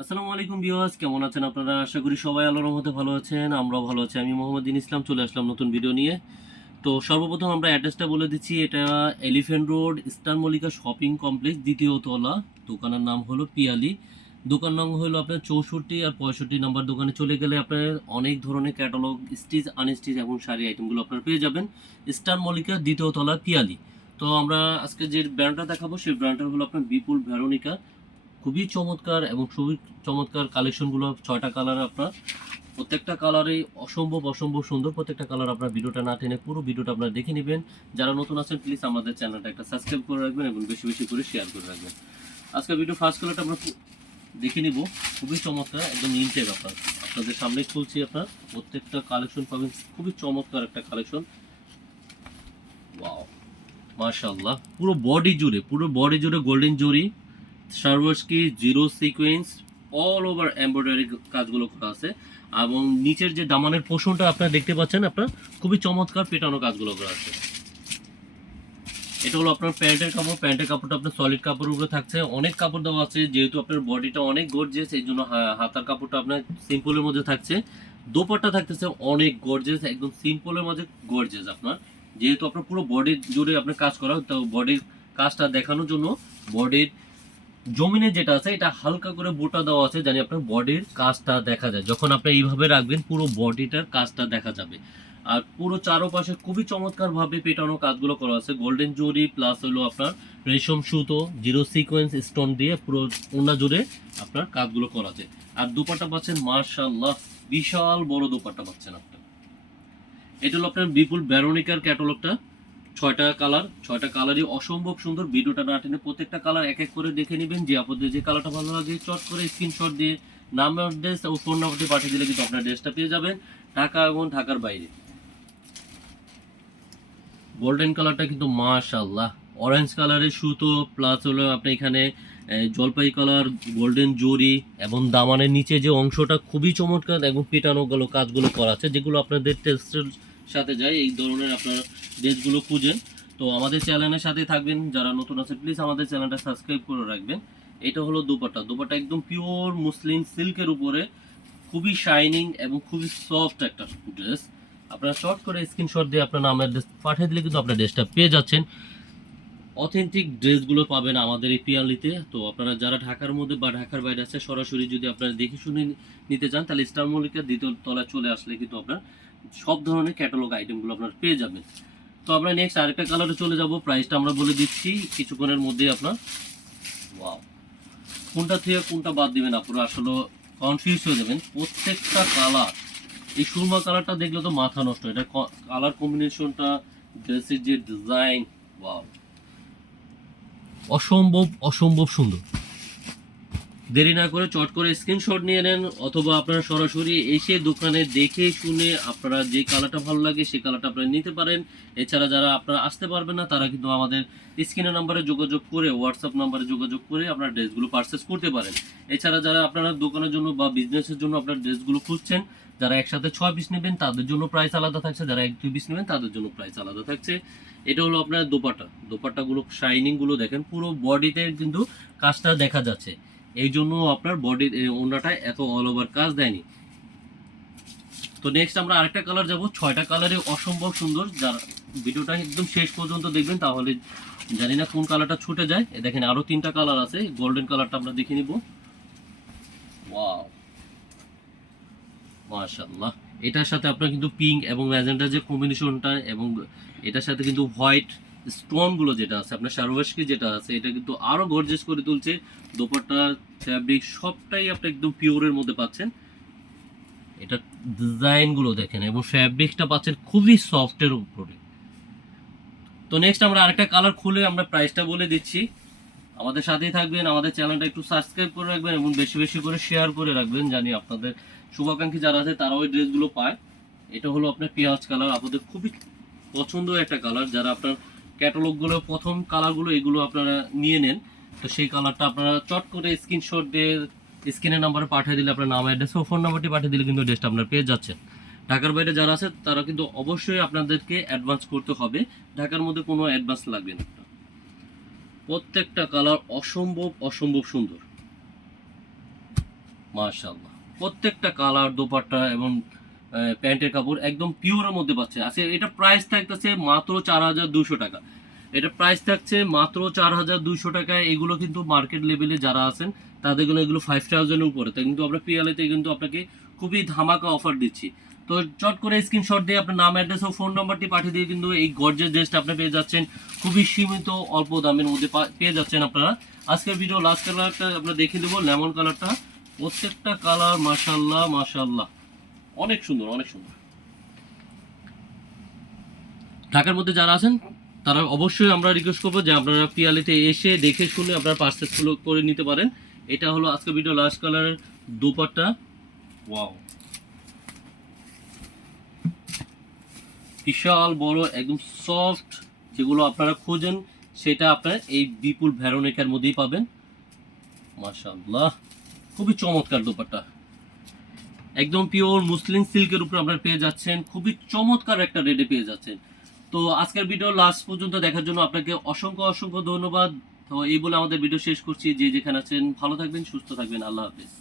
আসসালামু আলাইকুম ভিউয়ার্স, কেমন আছেন আপনারা? আশা করি সবাই আল্লাহর রহমতে ভালো আছেন। আমরাও ভালো আছি। আমি মোহাম্মদ দিন ইসলাম চলে আসলাম নতুন ভিডিও নিয়ে। তো সর্বপ্রথম আমরা অ্যাড্রেসটা বলে দিচ্ছি। এটা elephant road, eastern Mallika shopping complex, দ্বিতীয় তলা। দোকানের নাম হলো পিয়ালি। দোকান নাম হলো আপনার 64 আর 65 নাম্বার। দোকানে চলে গেলে আপনার অনেক ধরনের ক্যাটালগ, স্টিচ, আনস্টিচ এবং শাড়ি আইটেমগুলো আপনারা পেয়ে যাবেন ইস্টার্ন মল্লিকা দ্বিতীয় তলা পিয়ালি। তো আমরা আজকে যে ব্র্যান্ডটা দেখাবো সেই ব্র্যান্ডটা হলো আপনার বিপুল ভেরোনিকা। খুবই চমৎকার এবং খুবই চমৎকার কালেকশনগুলো, 6টা কালার আপনার। প্রত্যেকটা কালারেই অসম্ভব অসম্ভব সুন্দর। প্রত্যেকটা কালার আপনার ভিডিওটা না টেনে পুরো ভিডিওটা আপনারা দেখে নেবেন। যারা নতুন আছেন প্লিজ আমাদের চ্যানেলটা একটা সাবস্ক্রাইব করে রাখবেন এবং বেশি বেশি করে শেয়ার করে রাখবেন। আজকের ভিডিও ফার্স্ট কালারটা আমরা দেখে নিব। খুবই চমৎকার, একদম ইনটেক আপনার আপনাদের সামনে খুলছি। আপনার প্রত্যেকটা কালেকশন পাবেন, খুবই চমৎকার একটা কালেকশন। ওয়াও, মাশাআল্লাহ। পুরো বডি জুড়ে golden zari, Swarovski zero sequence, all over embroidery কাজগুলো করা আছে। এবং নিচের যে দামানের পোর্শনটা আপনারা দেখতে পাচ্ছেন, আপনার খুবই চমৎকার পেটানো কাজগুলো করা আছে। এটা হলো আপনার প্যান্টের কাপড়। প্যান্টের কাপড়টা আপনার সলিড কাপড়ের উপরে থাকছে। অনেক কাপড় দেওয়া আছে, যেহেতু আপনার বডিটা অনেক গর্জিয়াস, এই জন্য হাতার কাপড়টা আপনার সিম্পলের মধ্যে থাকছে। দোপাট্টা থাকতেছে অনেক গর্জিয়াস, একদম সিম্পলের মধ্যে গর্জিয়াস আপনার। যেহেতু আপনার পুরো বডি জুড়ে আপনার কাজ করা, তো বডির কাজটা দেখানোর জন্য বডির জমিনে যেটা আছে এটা হালকা করে বোটা দেওয়া আছে, জানি আপনার বডির কাজটা দেখা যায়। যখন আপনি এইভাবে রাখবেন পুরো বডিটার কাজটা দেখা যাবে। আর পুরো চারপাশে খুবই চমৎকার ভাবে পেটানো কাজগুলো করা আছে। গোল্ডেন জরি প্লাস হলো আপনার রেশম সুতো, জিরো সিকোয়েন্স স্টোন দিয়ে পুরো ওড়না জুড়ে আপনার কাজগুলো করা আছে। আর দুপাট্টা পাচ্ছেন মাশাআল্লাহ, বিশাল বড় দুপাট্টা পাচ্ছেন আপনার। এটা হলো আপনার বিপুল ভেরোনিকার ক্যাটালগটা। 6টা কালারই অসম্ভব সুন্দর। ভিডিওটা না টেনে প্রত্যেকটা কালার এক এক করে দেখে নেবেন। যে আপনাদের যে কালারটা ভালো লাগে চট করে স্ক্রিনশট দিয়ে নাম, অ্যাড্রেস ও ফোন নাম্বারটি পাঠিয়ে দিলে কিন্তু আপনার ড্রেসটা পেয়ে যাবেন ঢাকা এবং ঢাকার বাইরে। গোল্ডেন কালারটা কিন্তু মাশাআল্লাহ, অরেঞ্জ কালারের সুতো প্লাস হলো আপনি এখানে জলপাই কালার, গোল্ডেন জরি এবং দামানের নিচে যে অংশটা খুবই চমৎকার এবং পেটানো গেল কাজগুলো করা আছে, যেগুলো আপনাদের টেস্টের সাথে যায়। এই ধরনের আপনার ড্রেসগুলো খুঁজেন তো আমাদের চ্যানেলের সাথে থাকবেন। যারা নতুন আছে প্লিজ আমাদের চ্যানেলটা সাবস্ক্রাইব করে রাখবেন। এটা হলো দুপাট্টা একদম পিওর মুসলিম সিল্কের উপরে, খুবই শাইনিং এবং খুবই সফট একটা ড্রেস। আপনারা শর্ট করে স্ক্রিনশট দিয়ে আপনার নামের ড্রেস পাঠিয়ে দিলে কিন্তু আপনার ড্রেসটা পেয়ে যাচ্ছেন। অথেন্টিক ড্রেসগুলো পাবেন আমাদের এই পিয়ালিতে। তো আপনারা যারা ঢাকার মধ্যে বা ঢাকার বাইরে আছে, সরাসরি যদি আপনারা দেখে শুনে নিতে চান তাহলে স্টার মল্লিকার দ্বিতীয় তলায় চলে আসলে কিন্তু আপনার সব ধরনের ক্যাটালগ আইটেমগুলো আপনারা পেয়ে যাবেন। তো আমরা নেক্সট আরেকটা কালারে চলে যাব। প্রাইসটা আমরা বলে দিচ্ছি কিছুক্ষণের মধ্যে আপনার। ওয়াও, কোনটা থেকে কোনটা বাদ দিবেন আপনারা আসলে কনফিউজ হয়ে যাবেন। প্রত্যেকটা কালার, এই সুরমা কালারটা দেখলে তো মাথা নষ্ট। এটা কালার কম্বিনেশনটা, ড্রেসের যে ডিজাইন, ওয়াও, অসম্ভব অসম্ভব সুন্দর। দেরি না করে চট করে স্ক্রিনশট নিয়ে নেন, অথবা আপনারা সরাসরি এসে দোকানে দেখে শুনে আপনারা যে কালারটা ভালো লাগে সেই কালারটা আপনারা নিতে পারেন। এছাড়া যারা আপনারা আসতে পারবেন না তারা কিন্তু আমাদের স্ক্রিনের নাম্বারে যোগাযোগ করে, হোয়াটসঅ্যাপ নাম্বারে যোগাযোগ করে আপনারা ড্রেসগুলো পারচেস করতে পারেন। এছাড়া যারা আপনারা দোকানের জন্য বা বিজনেসের জন্য আপনার ড্রেসগুলো খুঁজছেন, যারা একসাথে 6 পিস নেবেন তাদের জন্য প্রাইস আলাদা থাকছে, যারা 1-2 পিস নেবেন তাদের জন্য প্রাইস আলাদা থাকছে। এটা হলো আপনার দোপাট্টাগুলো, শাইনিংগুলো দেখেন, পুরো বডিতে কিন্তু কাজটা দেখা যাচ্ছে। এই জন্য আপনার বডির ওড়নাটায় এত অল ওভার কাজ দেয়নি। তো নেক্সট আমরা আরেকটা কালার যাব। 6টা কালারে অসম্ভব সুন্দর। যারা ভিডিওটা একদম শেষ পর্যন্ত দেখবেন তাহলে জানি না কোন কালারটা ছুটে যায়। দেখেন আরো 3টা কালার আছে। গোল্ডেন কালারটা আমরা দেখে নিব। ওয়াও, মাশাআল্লাহ। এটার সাথে আপনার কিন্তু পিঙ্ক এবং ম্যাজেন্টার যে কম্বিনেশনটা, এবং এটার সাথে কিন্তু হোয়াইট স্টোন গুলো যেটা আছে আপনার সারোয়াশকি যেটা আছে, এটা কিন্তু আরো গর্জিয়াস করে তুলছে। দোপাট্টা, ফ্যাব্রিক সবটাই আপনি একদম পিওরের মধ্যে পাচ্ছেন। এটা ডিজাইন গুলো দেখেন এবং ফ্যাব্রিকটা পাচ্ছেন খুবই সফটের উপরে। তো নেক্সট আমরা আরেকটা কালার খুলে আমরা প্রাইসটা বলে দিচ্ছি। আমাদের সাথেই থাকবেন, আমাদের চ্যানেলটা একটু সাবস্ক্রাইব করে রাখবেন এবং বেশি বেশি করে শেয়ার করে রাখবেন, জানি আপনাদের শুভাকাঙ্ক্ষী যারা আছে তারাও ওই ড্রেসগুলো পায়। এটা হলো আপনার পেঁয়াজ কালার, আপনাদের খুবই পছন্দ একটা কালার। যারা আপনার ক্যাটালগুলো প্রথম কালারগুলো এগুলো আপনারা নিয়ে নেন, তো সেই কালারটা আপনারা চট করে স্ক্রিনশট দিয়ে স্ক্রিনের নাম্বারে পাঠিয়ে দিলে, আপনার নাম, অ্যাড্রেস ও ফোন নাম্বারটি পাঠিয়ে দিলে কিন্তু ড্রেসটা আপনারা পেয়ে যাচ্ছেন। ঢাকার বাইরে যারা আছে তারা কিন্তু অবশ্যই আপনাদেরকে অ্যাডভান্স করতে হবে, ঢাকার মধ্যে কোনো অ্যাডভান্স লাগবে না। প্রত্যেকটা কালার অসম্ভব অসম্ভব সুন্দর। মাশাআল্লাহ, প্রত্যেকটা কালার, দোপাট্টা এবং প্যান্টের কাপড় একদম পিওরের মধ্যে পাচ্ছে। আচ্ছা, এটা প্রাইস থাকতেছে মাত্র 4200 টাকা। এটা প্রাইস থাকছে মাত্র 4200 টাকায়। এগুলো কিন্তু মার্কেট লেভেলে যারা আছেন তাদের জন্য এগুলো 5000 এর উপরে, তাই কিন্তু আমরা পিয়ালেতে কিন্তু আপনাকে খুবই ধামাকা অফার দিচ্ছি। তো চট করে স্ক্রিনশট দিয়ে আপনার নাম, অ্যাড্রেস ও ফোন নাম্বারটি পাঠিয়ে দিয়ে কিন্তু এই গর্জেস ড্রেসটা আপনি পেয়ে যাচ্ছেন খুবই সীমিত অল্প দামের মধ্যে পেয়ে যাচ্ছেন আপনারা। আজকের ভিডিও লাস্ট কালারটা আমরা দেখিয়ে দেবো, লেমন কালারটা। প্রত্যেকটা কালার মাশাআল্লাহ মাশাআল্লাহ, অনেক সুন্দর অনেক সুন্দর। ঢাকার মধ্যে যারা আছেন তারা অবশ্যই আমরা রিকোয়েস্ট করবো যে আপনারা পিয়ালিতে এসে দেখে শুনে আপনারা পার্সেসগুলো করে নিতে পারেন। এটা হলো আজকে ভিডিও লাস্ট কালারের দোপাট্টা। ওয়াও, বিশাল বড় একদম সফট, যেগুলো আপনারা খোঁজেন সেটা আপনারা এই বিপুল ভেরোনিকার মধ্যেই পাবেন। মাশাআল্লাহ, খুবই চমৎকার দোপাট্টা, একদম পিওর মুসলিম সিল্কের উপর আপনারা পেয়ে যাচ্ছেন, খুবই চমৎকার একটা রেটে পেয়ে যাচ্ছেন। তো আজকের ভিডিও লাস্ট পর্যন্ত দেখার জন্য আপনাকে অসংখ্য অসংখ্য ধন্যবাদ। তো এই বলে আমাদের ভিডিও শেষ করছি। যে যেখানে আছেন ভালো থাকবেন, সুস্থ থাকবেন, আল্লাহ হাফেজ।